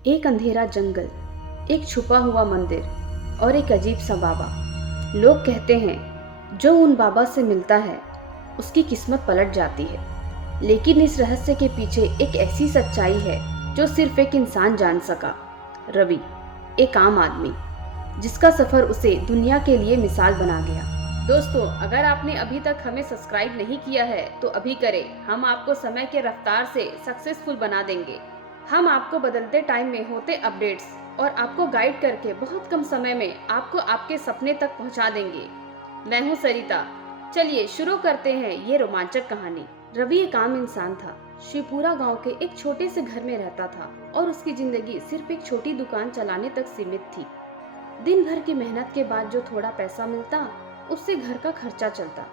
एक अंधेरा जंगल, एक छुपा हुआ मंदिर और एक अजीब सा बाबा। लोग कहते हैं जो उन बाबा से मिलता है उसकी किस्मत पलट जाती है। लेकिन इस रहस्य के पीछे एक ऐसी सच्चाई है जो सिर्फ एक इंसान जान सका। रवि, एक आम आदमी जिसका सफर उसे दुनिया के लिए मिसाल बना गया। दोस्तों, अगर आपने अभी तक हमें सब्सक्राइब नहीं किया है तो अभी करें। हम आपको समय के रफ्तार से सक्सेसफुल बना देंगे। हम आपको बदलते टाइम में होते अपडेट्स और आपको गाइड करके बहुत कम समय में आपको आपके सपने तक पहुंचा देंगे। मैं हूं सरिता। चलिए शुरू करते हैं ये रोमांचक कहानी। रवि एक आम इंसान था। शिवपुरा गांव के एक छोटे से घर में रहता था और उसकी जिंदगी सिर्फ एक छोटी दुकान चलाने तक सीमित थी। दिन भर की मेहनत के बाद जो थोड़ा पैसा मिलता उससे घर का खर्चा चलता।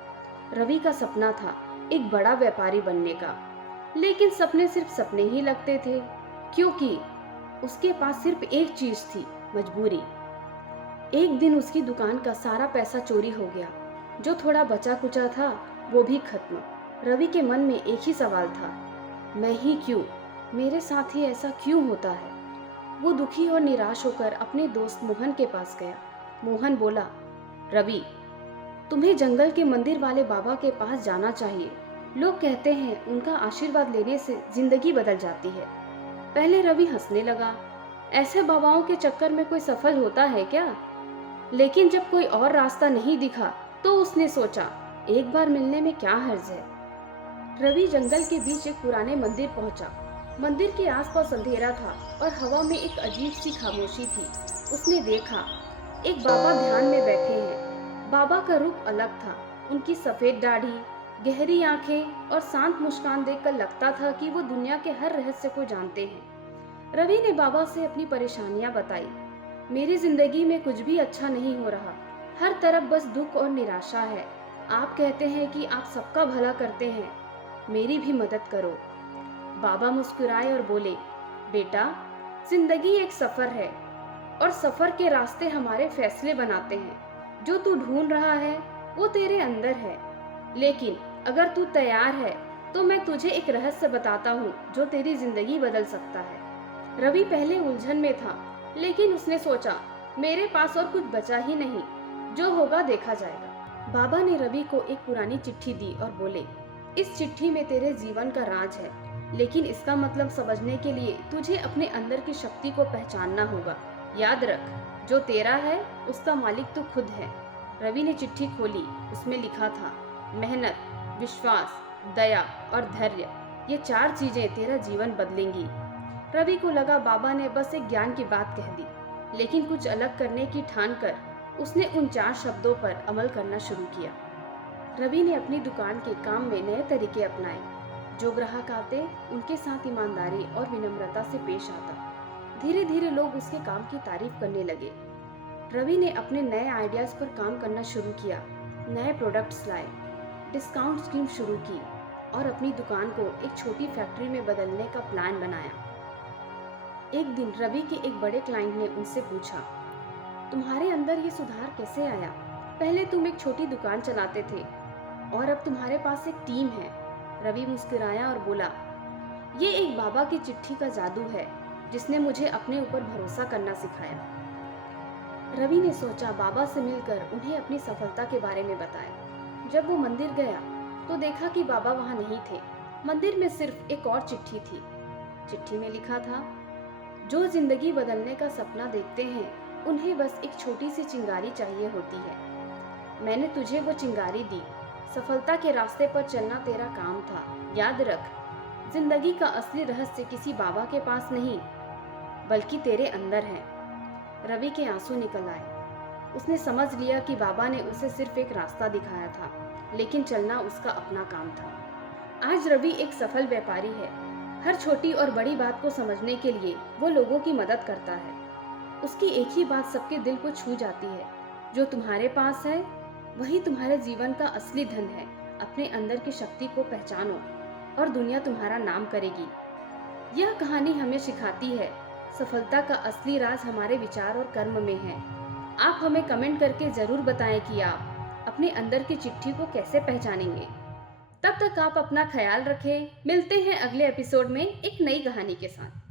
रवि का सपना था एक बड़ा व्यापारी बनने का, लेकिन सपने सिर्फ सपने ही लगते थे क्योंकि उसके पास सिर्फ एक चीज थी, मजबूरी। एक दिन उसकी दुकान का सारा पैसा चोरी हो गया। जो थोड़ा बचा कुचा था वो भी खत्म। रवि के मन में एक ही सवाल था, मैं ही क्यों, मेरे साथ ही ऐसा क्यों होता है। वो दुखी और निराश होकर अपने दोस्त मोहन के पास गया। मोहन बोला, रवि, तुम्हें जंगल के मंदिर वाले बाबा के पास जाना चाहिए। लोग कहते हैं उनका आशीर्वाद लेने से जिंदगी बदल जाती है। पहले रवि हंसने लगा, ऐसे बाबाओं के चक्कर में कोई सफल होता है क्या। लेकिन जब कोई और रास्ता नहीं दिखा तो उसने सोचा, एक बार मिलने में क्या हर्ज है। रवि जंगल के बीच एक पुराने मंदिर पहुंचा। मंदिर के आसपास अंधेरा था और हवा में एक अजीब सी खामोशी थी। उसने देखा, एक बाबा ध्यान में बैठे हैं। बाबा का रूप अलग था। उनकी सफेद दाढ़ी, गहरी आंखें और शांत मुस्कान देखकर लगता था कि वो दुनिया के हर रहस्य को जानते हैं। रवि ने बाबा से अपनी परेशानियां बताई। मेरी जिंदगी में कुछ भी अच्छा नहीं हो रहा, हर तरफ बस दुख और निराशा है। आप कहते हैं कि आप सबका भला करते हैं, मेरी भी मदद करो। बाबा मुस्कुराए और बोले, बेटा, जिंदगी एक सफर है और सफर के रास्ते हमारे फैसले बनाते हैं। जो तू ढूंढ रहा है वो तेरे अंदर है, लेकिन अगर तू तैयार है तो मैं तुझे एक रहस्य बताता हूँ जो तेरी जिंदगी बदल सकता है। रवि पहले उलझन में था, लेकिन उसने सोचा, मेरे पास और कुछ बचा ही नहीं, जो होगा देखा जाएगा। बाबा ने रवि को एक पुरानी चिट्ठी दी और बोले, इस चिट्ठी में तेरे जीवन का राज है, लेकिन इसका मतलब समझने के लिए तुझे अपने अंदर की शक्ति को पहचानना होगा। याद रख, जो तेरा है उसका मालिक तू खुद है। रवि ने चिट्ठी खोली। उसमें लिखा था, मेहनत, विश्वास, दया और धैर्य, ये 4 चीजें तेरा जीवन बदलेंगी। रवि को लगा बाबा ने बस एक ज्ञान की बात कह दी, लेकिन कुछ अलग करने की ठान कर उसने उन 4 शब्दों पर अमल करना शुरू किया। रवि ने अपनी दुकान के काम में नए तरीके अपनाए। जो ग्राहक आते उनके साथ ईमानदारी और विनम्रता से पेश आता। धीरे धीरे लोग उसके काम की तारीफ करने लगे। रवि ने अपने नए आइडियाज पर काम करना शुरू किया। नए प्रोडक्ट्स लाए, डिस्काउंट स्कीम शुरू की और अपनी दुकान को एक छोटी फैक्ट्री में बदलने का प्लान बनाया। एक दिन रवि के एक बड़े क्लाइंट ने उनसे पूछा, तुम्हारे अंदर ये सुधार कैसे आया। पहले तुम एक छोटी दुकान चलाते थे और अब तुम्हारे पास एक टीम है। रवि मुस्कुराया और बोला, ये एक बाबा की चिट्ठी का जादू है जिसने मुझे अपने ऊपर भरोसा करना सिखाया। रवि ने सोचा, बाबा से मिलकर उन्हें अपनी सफलता के बारे में बताया। जब वो मंदिर गया तो देखा कि बाबा वहां नहीं थे। मंदिर में सिर्फ एक और चिट्ठी थी। चिट्ठी में लिखा था, जो जिंदगी बदलने का सपना देखते हैं उन्हें बस एक छोटी सी चिंगारी चाहिए होती है। मैंने तुझे वो चिंगारी दी। सफलता के रास्ते पर चलना तेरा काम था। याद रख, जिंदगी का असली रहस्य किसी बाबा के पास नहीं बल्कि तेरे अंदर है। रवि के आंसू निकल आए। उसने समझ लिया कि बाबा ने उसे सिर्फ एक रास्ता दिखाया था, लेकिन चलना उसका अपना काम था। आज रवि एक सफल व्यापारी है। हर छोटी और बड़ी बात को समझने के लिए वो लोगों की मदद करता है। उसकी एक ही बात सबके दिल को छू जाती है, जो तुम्हारे पास है वही तुम्हारे जीवन का असली धन है। अपने अंदर की शक्ति को पहचानो और दुनिया तुम्हारा नाम करेगी। यह कहानी हमें सिखाती है, सफलता का असली राज हमारे विचार और कर्म में है। आप हमें कमेंट करके जरूर बताएं कि आप अपने अंदर की चिट्ठी को कैसे पहचानेंगे। तब तक आप अपना ख्याल रखें। मिलते हैं अगले एपिसोड में एक नई कहानी के साथ।